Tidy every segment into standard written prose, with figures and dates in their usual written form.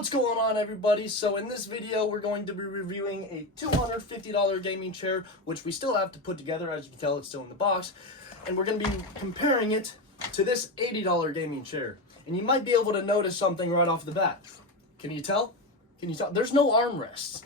What's going on, everybody? So in this video we're going to be reviewing a $250 gaming chair, which we still have to put together. As you can tell, it's still in the box, and we're going to be comparing it to this $80 gaming chair. And you might be able to notice something right off the bat. Can you tell? There's no armrests.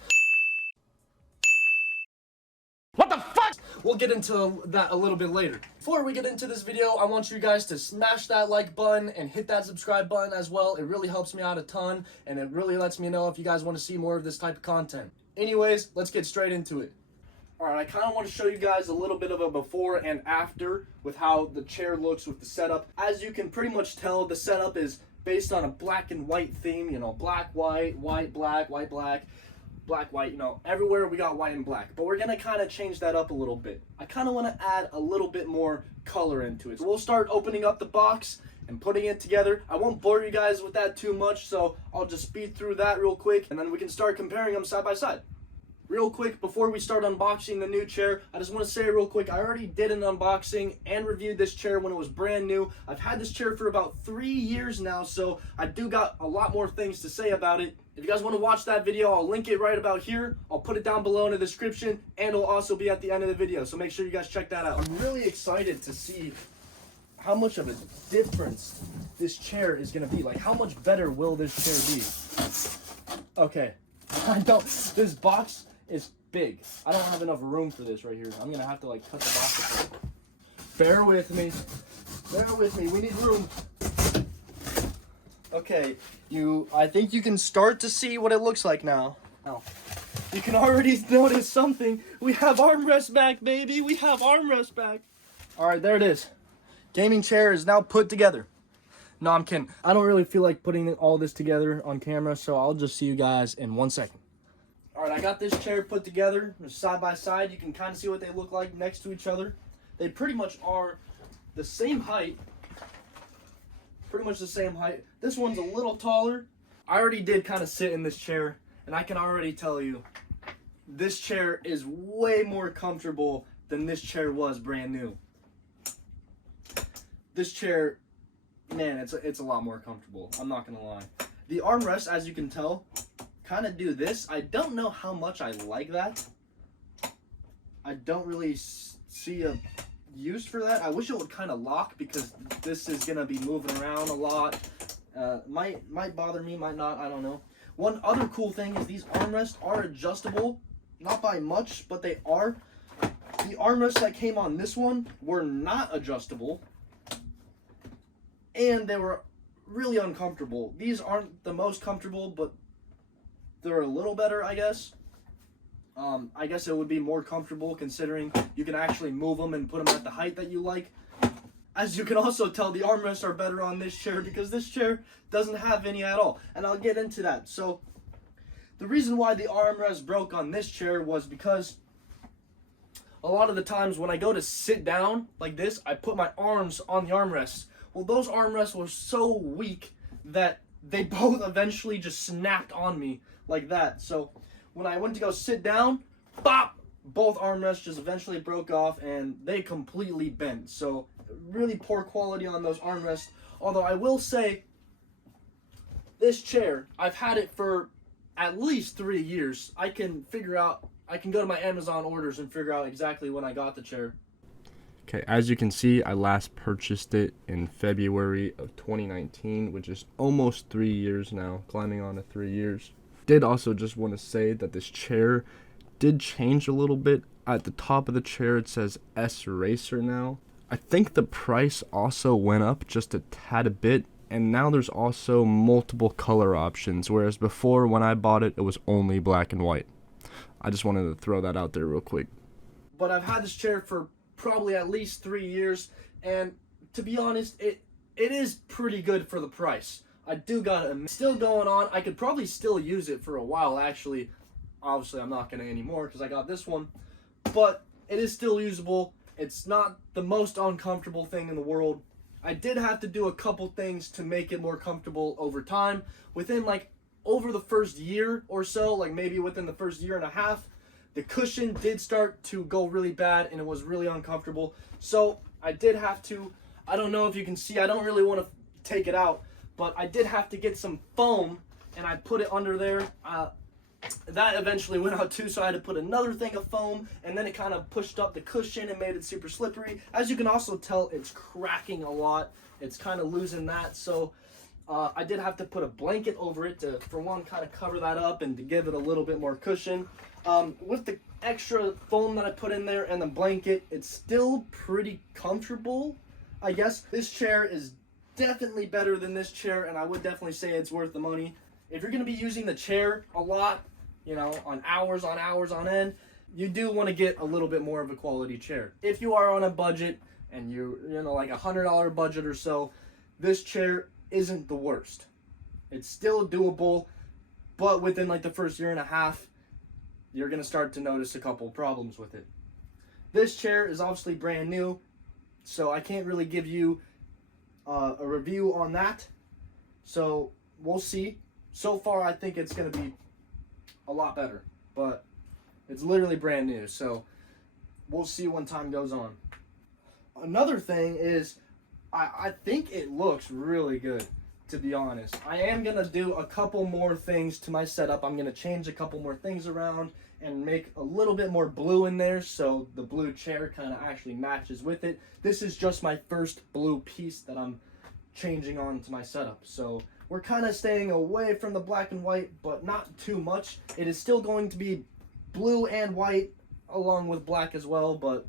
What the fuck? We'll get into that a little bit later. Before we get into this video, I want you guys to smash that like button and hit that subscribe button as well. It really helps me out a ton, and it really lets me know if you guys want to see more of this type of content. Anyways, let's get straight into it. Alright, I kind of want to show you guys a little bit of a before and after with how the chair looks with the setup. As you can pretty much tell, the setup is based on a black and white theme, you know, black, white, white, black, white, black. Black, white, you know, everywhere we got white and black. But we're gonna kind of change that up a little bit. I kind of want to add a little bit more color into it. So we'll start opening up the box and putting it together. I won't bore you guys with that too much, so I'll just speed through that real quick, and then we can start comparing them side by side. Real quick, before we start unboxing the new chair, I just want to say real quick, I already did an unboxing and reviewed this chair when it was brand new. I've had this chair for about 3 years now, so I do got a lot more things to say about it. If you guys want to watch that video, I'll link it right about here. I'll put it down below in the description, and it'll also be at the end of the video, so make sure you guys check that out. I'm really excited to see how much of a difference this chair is going to be. Like, how much better will this chair be? Okay, this box is big. I don't have enough room for this right here. I'm gonna have to like cut the box apart. Bear with me. We need room. Okay, I think you can start to see what it looks like now. You can already notice something. We have armrest back, baby. We have armrest back. All right, there it is. Gaming chair is now put together. No, I'm kidding. I don't really feel like putting all this together on camera, so I'll just see you guys in 1 second. Alright, I got this chair put together side by side. You can kind of see what they look like next to each other. They pretty much are the same height. Pretty much the same height. This one's a little taller. I already did kind of sit in this chair, and I can already tell you, this chair is way more comfortable than this chair was brand new. This chair, man, it's a lot more comfortable. I'm not going to lie. The armrest, as you can tell, kind of do this. I don't know how much I like that. I don't really see a use for that. I wish it would kind of lock, because this is going to be moving around a lot. Might bother me, might not, I don't know. One other cool thing is these armrests are adjustable. Not by much, but they are. The armrests that came on this one were not adjustable, and they were really uncomfortable. These aren't the most comfortable, but they're a little better, I guess. I guess it would be more comfortable considering you can actually move them and put them at the height that you like. As you can also tell, the armrests are better on this chair because this chair doesn't have any at all. And I'll get into that. So the reason why the armrest broke on this chair was because a lot of the times when I go to sit down like this, I put my arms on the armrests. Well, those armrests were so weak that they both eventually just snapped on me like that. So when I went to go sit down, bop, both armrests just eventually broke off and they completely bent. So really poor quality on those armrests. Although I will say, this chair, I've had it for at least 3 years. I can go to my Amazon orders and figure out exactly when I got the chair. Okay, as you can see, I last purchased it in February of 2019, which is almost 3 years now, climbing on to 3 years. Did also just want to say that this chair did change a little bit. At the top of the chair, it says S Racer now. I think the price also went up just a tad bit, and now there's also multiple color options, whereas before when I bought it, it was only black and white. I just wanted to throw that out there real quick. But I've had this chair for probably at least 3 years, and to be honest, it is pretty good for the price. I do got it still going on. I could probably still use it for a while, actually. Obviously, I'm not gonna anymore because I got this one, but it is still usable. It's not the most uncomfortable thing in the world. I did have to do a couple things to make it more comfortable over time. Within over the first year or so, like maybe within the first year and a half, the cushion did start to go really bad and it was really uncomfortable. So I did have to, I don't know if you can see, I don't really want to take it out, but I did have to get some foam and I put it under there. That eventually went out too, so I had to put another thing of foam, and then it kind of pushed up the cushion and made it super slippery. As you can also tell, it's cracking a lot. It's kind of losing that, so I did have to put a blanket over it to, for one, kind of cover that up and to give it a little bit more cushion. With the extra foam that I put in there and the blanket, it's still pretty comfortable, I guess. This chair is definitely better than this chair, and I would definitely say it's worth the money. If you're going to be using the chair a lot, you know, on hours on end, you do want to get a little bit more of a quality chair. If you are on a budget and you know, like $100 budget or so, this chair isn't the worst. It's still doable, but within like the first year and a half, you're going to start to notice a couple problems with it. This chair is obviously brand new, so I can't really give you a review on that. So we'll see. So far, I think it's going to be a lot better, but it's literally brand new, so we'll see when time goes on. Another thing is, I think it looks really good, to be honest. I am going to do a couple more things to my setup. I'm going to change a couple more things around and make a little bit more blue in there, so the blue chair kind of actually matches with it. This is just my first blue piece that I'm changing on to my setup, so we're kind of staying away from the black and white, but not too much. It is still going to be blue and white along with black as well, but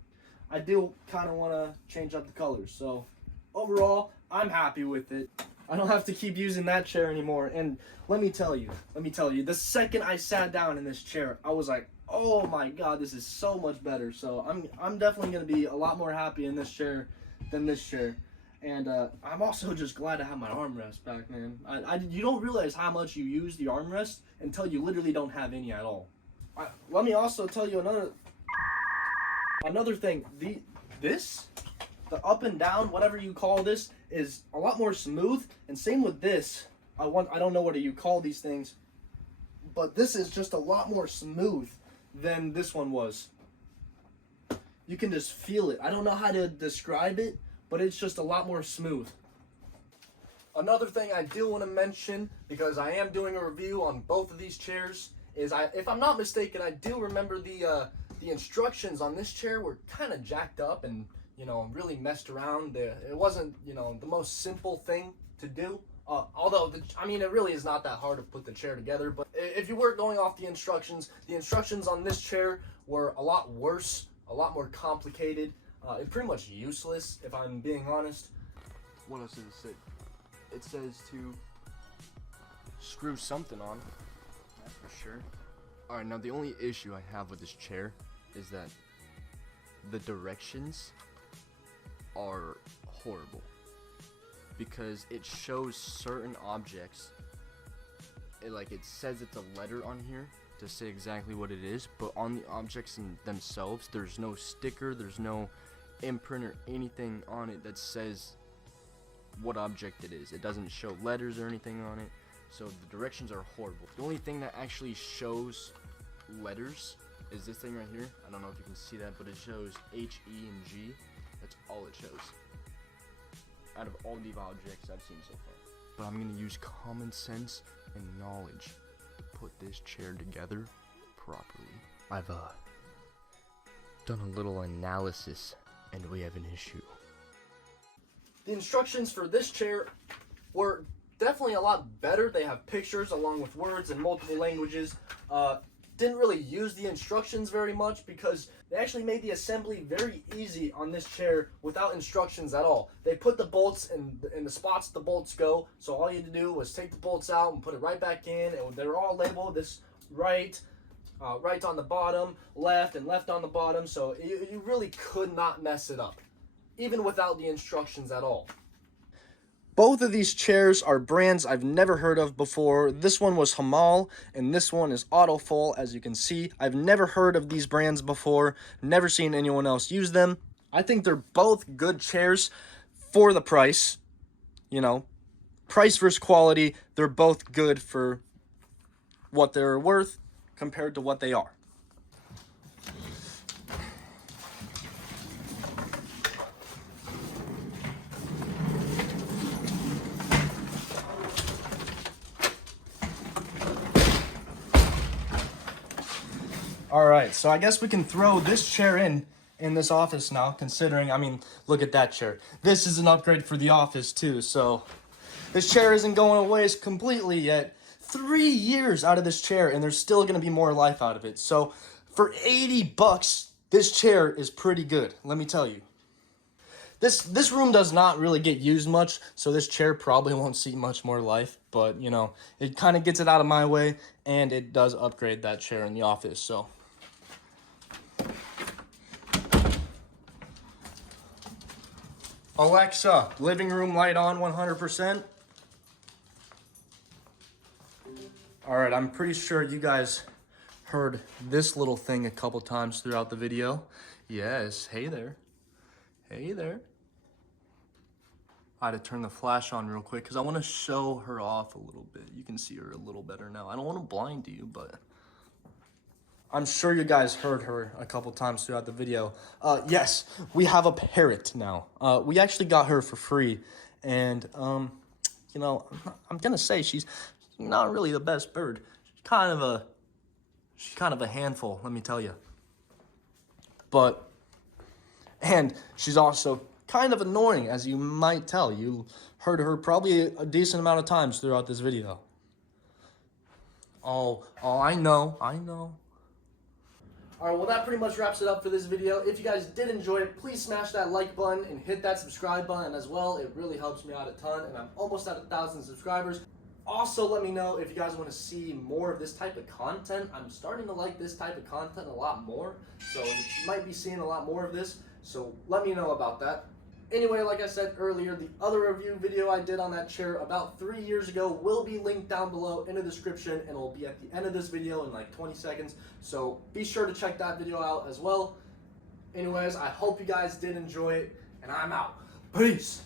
I do kind of want to change up the colors. So overall, I'm happy with it. I don't have to keep using that chair anymore. And let me tell you, the second I sat down in this chair, I was like, oh my God, this is so much better. So I'm definitely going to be a lot more happy in this chair than this chair. And I'm also just glad to have my armrest back, man. You don't realize how much you use the armrest until you literally don't have any at all. Let me also tell you another thing. The up and down, whatever you call this, is a lot more smooth. And same with this. I don't know what you call these things, but this is just a lot more smooth than this one was. You can just feel it. I don't know how to describe it, but it's just a lot more smooth. Another thing I do want to mention, because I am doing a review on both of these chairs, is if I'm not mistaken, I do remember the instructions on this chair were kind of jacked up and, you know, really messed around. It wasn't, you know, the most simple thing to do. Although, I mean, it really is not that hard to put the chair together, but if you were going off the instructions on this chair were a lot worse, a lot more complicated. It's pretty much useless, if I'm being honest. What else does it say? It says to screw something on, that's for sure. Alright, now the only issue I have with this chair is that the directions are horrible. Because it shows certain objects, it says it's a letter on here to say exactly what it is, but on the objects themselves, there's no sticker, there's no imprint or anything on it that says what object it is. It doesn't show letters or anything on it, so the directions are horrible. The only thing that actually shows letters is this thing right here. I don't know if you can see that, but it shows H, E, and G. That's all it shows out of all the objects I've seen so far. But I'm gonna use common sense and knowledge to put this chair together properly. I've done a little analysis, and we have an issue. The instructions for this chair were definitely a lot better. They have pictures along with words in multiple languages. Didn't really use the instructions very much because they actually made the assembly very easy on this chair without instructions at all. They put the bolts in the spots the bolts go, so all you had to do was take the bolts out and put it right back in, and they're all labeled this right on the bottom, left, and left on the bottom, so you really could not mess it up, even without the instructions at all. Both of these chairs are brands I've never heard of before. This one was Homall, and this one is Autofol, as you can see. I've never heard of these brands before, never seen anyone else use them. I think they're both good chairs for the price. You know, price versus quality, they're both good for what they're worth compared to what they are. All right, so I guess we can throw this chair in this office now, considering, I mean, look at that chair. This is an upgrade for the office too, so this chair isn't going away completely yet. 3 years out of this chair, and there's still gonna be more life out of it. So for 80 bucks, this chair is pretty good, let me tell you. This room does not really get used much, so this chair probably won't see much more life, but you know, it kind of gets it out of my way, and it does upgrade that chair in the office, so. Alexa, living room light on 100%. All right, I'm pretty sure you guys heard this little thing a couple times throughout the video. Yes, hey there. Hey there. I had to turn the flash on real quick because I want to show her off a little bit. You can see her a little better now. I don't want to blind you, but I'm sure you guys heard her a couple times throughout the video. Yes, we have a parrot now. We actually got her for free, and you know, I'm gonna say she's not really the best bird. She's kind of a handful, let me tell you. And she's also kind of annoying, as you might tell. You heard her probably a decent amount of times throughout this video. Oh, I know. Alright, well that pretty much wraps it up for this video. If you guys did enjoy it, please smash that like button and hit that subscribe button as well. It really helps me out a ton, and I'm almost at 1,000 subscribers. Also, let me know if you guys want to see more of this type of content. I'm starting to like this type of content a lot more, so you might be seeing a lot more of this, so let me know about that. Anyway, like I said earlier, the other review video I did on that chair about 3 years ago will be linked down below in the description, and it'll be at the end of this video in like 20 seconds, so be sure to check that video out as well. Anyways, I hope you guys did enjoy it, and I'm out. Peace!